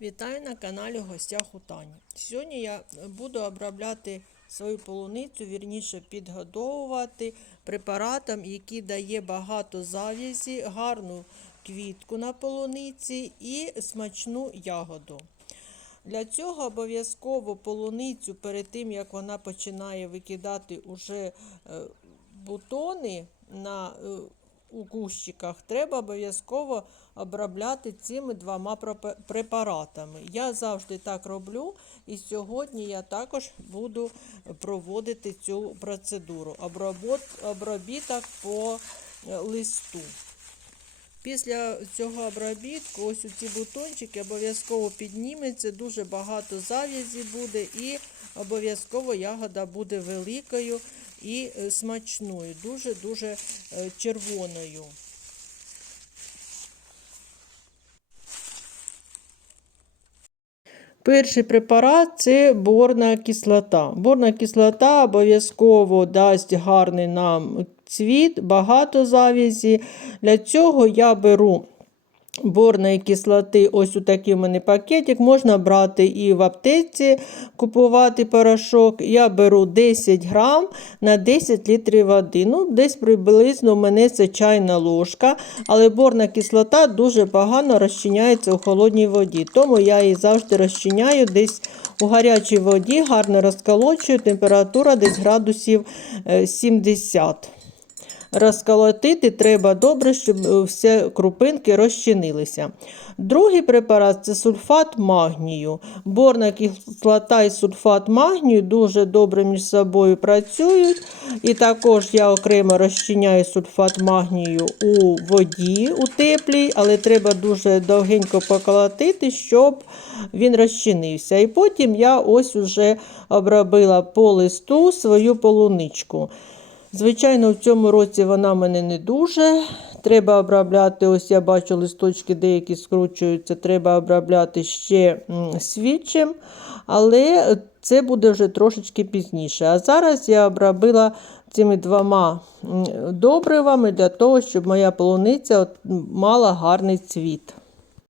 Вітаю на каналі Гостях у Тані. Сьогодні я буду обробляти свою полуницю, вірніше підгодовувати препаратом, який дає багато зав'язі, гарну квітку на полуниці і смачну ягоду. Для цього обов'язково полуницю перед тим, як вона починає викидати уже е, бутони на, е, у кущиках, треба обов'язково обробляти цими двома препаратами. Я завжди так роблю, і сьогодні я також буду проводити цю процедуру. Обробіток по е, листу. Після цього обробітку ось у ці бутончики обов'язково підніметься, дуже багато зав'язі буде і обов'язково ягода буде великою і е, смачною, дуже-дуже е, червоною. Перший препарат це борна кислота. Борна кислота обов'язково дасть гарний нам цвіт, багато завязі. Для цього я беру борної кислоти, ось у такий у пакетик. Можна брати і в аптеці купувати порошок. Я беру 10 грам на 10 літрів води. Ну, Десь приблизно у мене це чайна ложка, але борна кислота дуже погано розчиняється у холодній воді. Тому я її завжди розчиняю десь у гарячій воді, гарно розколочую, температура десь градусів е, 70. Розколотити треба добре, щоб е, всі крупинки розчинилися. Другий препарат це сульфат магнію. Борна кислота і сульфат магнію дуже добре між собою працюють. І також я окремо розчиняю сульфат магнію у воді у теплій, але треба дуже довгенько поколотити, щоб він розчинився. І потім я ось уже обробила по листу свою полуничку. Звичайно, в цьому році вона мене не дуже. Треба обробляти, ось я бачу, листочки деякі скручуються, треба обробляти ще свічем, але це буде вже трошечки пізніше. А зараз я обробила цими двома добривами для того, щоб моя полуниця мала гарний цвіт.